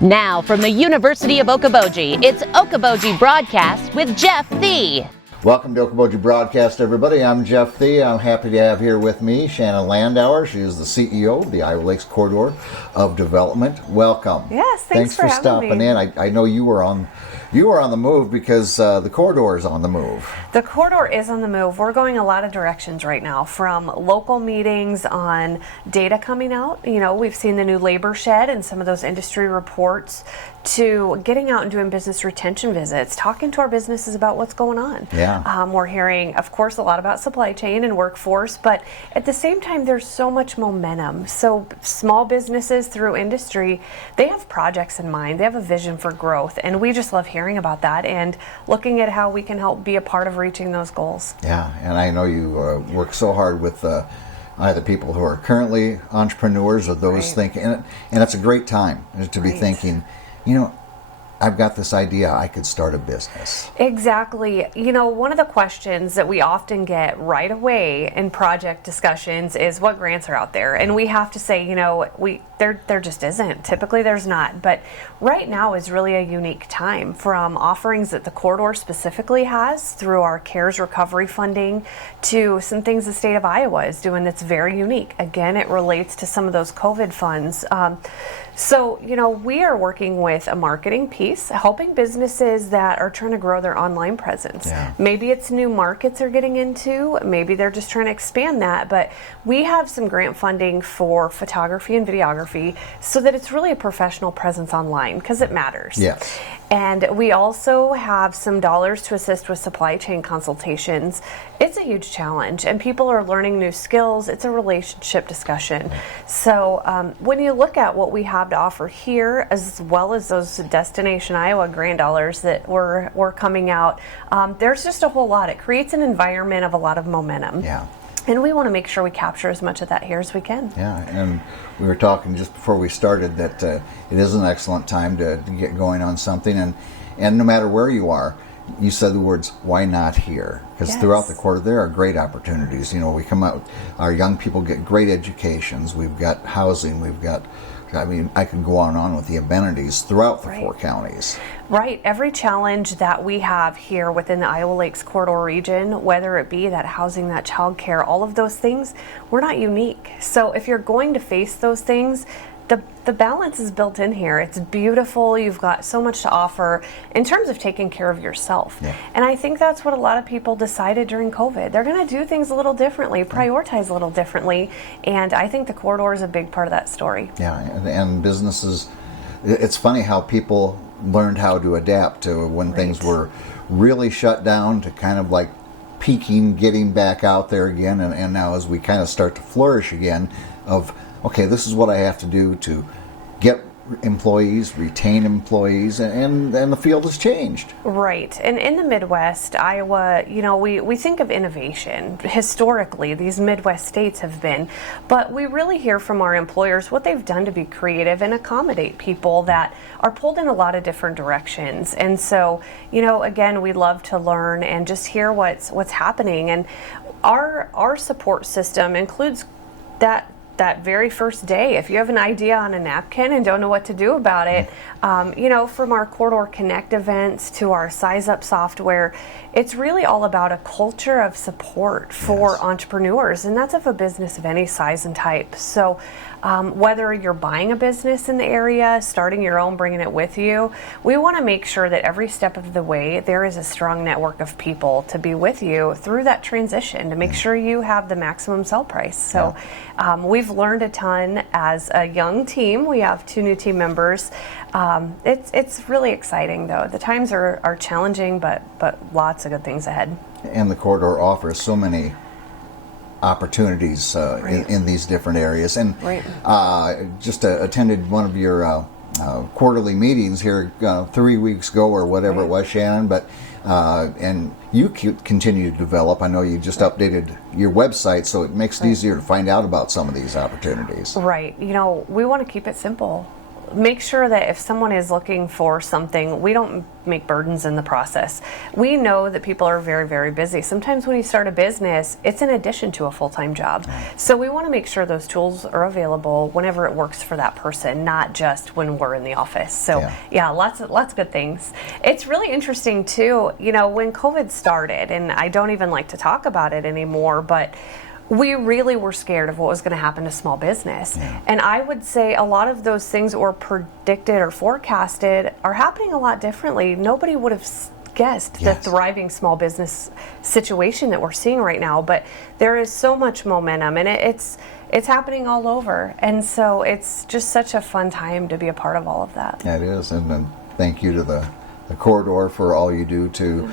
Now from the University of Okoboji, it's Okoboji Broadcast with Jeff Thie. Welcome to Okoboji Broadcast, everybody. I'm Jeff Thie. I'm happy to have here with me Shannon Landauer. She is the CEO of the Iowa Lakes Corridor of Development. Welcome. Yes, thanks for stopping having me. in. I know you were on the move because the corridor is on the move. The corridor is on the move. We're going a lot of directions right now, from local meetings on data coming out. You know, we've seen the new labor shed and some of those industry reports, to getting out and doing business retention visits, talking to our businesses about what's going on. Yeah. We're hearing, of course, a lot about supply chain and workforce, but at the same time, there's so much momentum. So small businesses through industry, they have projects in mind. They have a vision for growth, and we just love hearing about that and looking at how we can help be a part of reaching those goals. Yeah, and I know you work so hard with either people who are currently entrepreneurs or those Right. thinking, and it's a great time to be Right. thinking, you know, I've got this idea, I could start a business. Exactly. You know, one of the questions that we often get right away in project discussions is what grants are out there. And we have to say, you know, there just isn't. Typically there's not. But right now is really a unique time, from offerings that the corridor specifically has through our CARES recovery funding to some things the state of Iowa is doing that's very unique. Again, it relates to some of those COVID funds. So, you know, we are working with a marketing piece, helping businesses that are trying to grow their online presence. Yeah. Maybe it's new markets they're getting into, maybe they're just trying to expand that, but we have some grant funding for photography and videography so that it's really a professional presence online, because it matters. Yes. And we also have some dollars to assist with supply chain consultations. It's a huge challenge, and people are learning new skills. It's a relationship discussion. So when you look at what we have to offer here, as well as those Destination Iowa grant dollars that were coming out, there's just a whole lot. It creates an environment of a lot of momentum. Yeah. And we want to make sure we capture as much of that here as we can. Yeah, and we were talking just before we started that it is an excellent time to get going on something, and no matter where you are, you said the words, why not here? Because Yes. throughout the quarter there are great opportunities. You know, we come out, our young people get great educations, we've got housing, we've got, I mean, I can go on and on with the amenities throughout the Right. 4 counties. Right. Every challenge that we have here within the Iowa Lakes Corridor region, whether it be that housing, that childcare, all of those things, we're not unique. So if you're going to face those things, the balance is built in here. It's beautiful. You've got so much to offer in terms of taking care of yourself. Yeah. And I think that's what a lot of people decided during COVID. They're going to do things a little differently, prioritize a little differently. And I think the corridor is a big part of that story. Yeah, and businesses, it's funny how people learned how to adapt to when Right. things were really shut down to kind of like peaking, getting back out there again, and now as we kind of start to flourish again of, okay, this is what I have to do to get employees, retain employees, and the field has changed. Right. And in the Midwest, Iowa, you know, we think of innovation. Historically, these Midwest states have been, but we really hear from our employers what they've done to be creative and accommodate people that are pulled in a lot of different directions. And so, you know, again, we love to learn and just hear what's happening. And our support system includes that very first day. If you have an idea on a napkin and don't know what to do about it, you know, from our Corridor Connect events to our Size Up software, it's really all about a culture of support for Yes. entrepreneurs, and that's of a business of any size and type. So whether you're buying a business in the area, starting your own, bringing it with you, we want to make sure that every step of the way there is a strong network of people to be with you through that transition to make sure you have the maximum sell price. So we've learned a ton as a young team. We have 2 new team members. It's really exciting, though. The times are challenging, but lots of good things ahead. And the corridor offers so many opportunities Right. in these different areas. And Right. just attended one of your quarterly meetings here 3 weeks ago or whatever Right. it was, Shannon, but and you continue to develop. I know you just updated your website, so it makes it Right. easier to find out about some of these opportunities. Right. You know, we want to keep it simple. make sure that if someone is looking for something, we don't make burdens in the process. We know that people are very, very busy. Sometimes when you start a business, it's in addition to a full-time job. So we want to make sure those tools are available whenever it works for that person, not just when we're in the office. So yeah, lots of good things. It's really interesting too, you know, when COVID started, and I don't even like to talk about it anymore, but we really were scared of what was going to happen to small business. And I would say a lot of those things that were predicted or forecasted are happening a lot differently. Nobody would have guessed the thriving small business situation that we're seeing right now, but there is so much momentum, and it's happening all over. And so it's just such a fun time to be a part of all of that. Yeah, it is. And thank you to the corridor for all you do to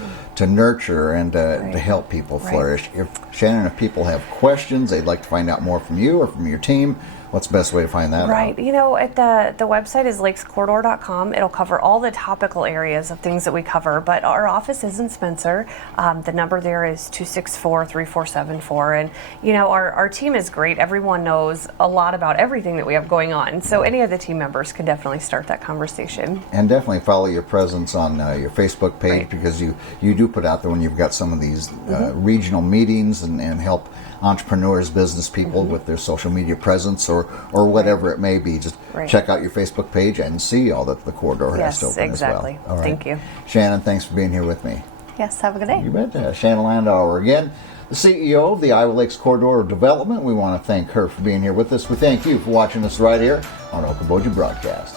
nurture and to help people flourish. Shannon, if people have questions, they'd like to find out more from you or from your team, what's the best way to find that out? Right. You know, at the website is lakescorridor.com. It'll cover all the topical areas of things that we cover, but our office is in Spencer. The number there is 264-3474. And, you know, our team is great. Everyone knows a lot about everything that we have going on. So any of the team members can definitely start that conversation. And definitely follow your presence on your Facebook page, because you do put out there when you've got some of these regional meetings and help entrepreneurs, business people with their social media presence or whatever it may be. Just check out your Facebook page and see all that the corridor has to open exactly. as well. All right. Thank you. Shannon, thanks for being here with me. Yes, have a good day. You bet. Shannon Landauer again, the CEO of the Iowa Lakes Corridor Development. We want to thank her for being here with us. We thank you for watching us right here on Okoboji Broadcast.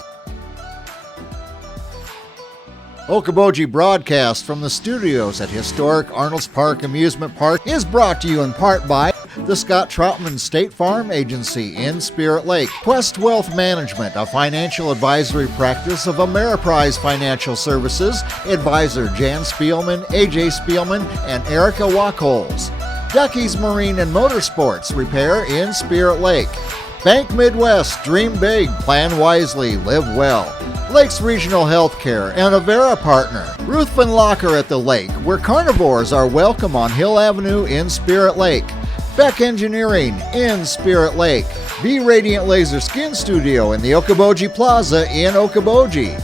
Okoboji Broadcast from the studios at historic Arnold's Park Amusement Park is brought to you in part by the Scott Troutman State Farm Agency in Spirit Lake, Quest Wealth Management, a financial advisory practice of Ameriprise Financial Services, advisor Jan Spielman, AJ Spielman, and Erica Wachholz, Ducky's Marine and Motorsports Repair in Spirit Lake, Bank Midwest, dream big, plan wisely, live well. Lakes Regional Healthcare and Avera Partner. Ruthven Locker at the Lake, where carnivores are welcome on Hill Avenue in Spirit Lake. Beck Engineering in Spirit Lake. Be Radiant Laser Skin Studio in the Okoboji Plaza in Okoboji.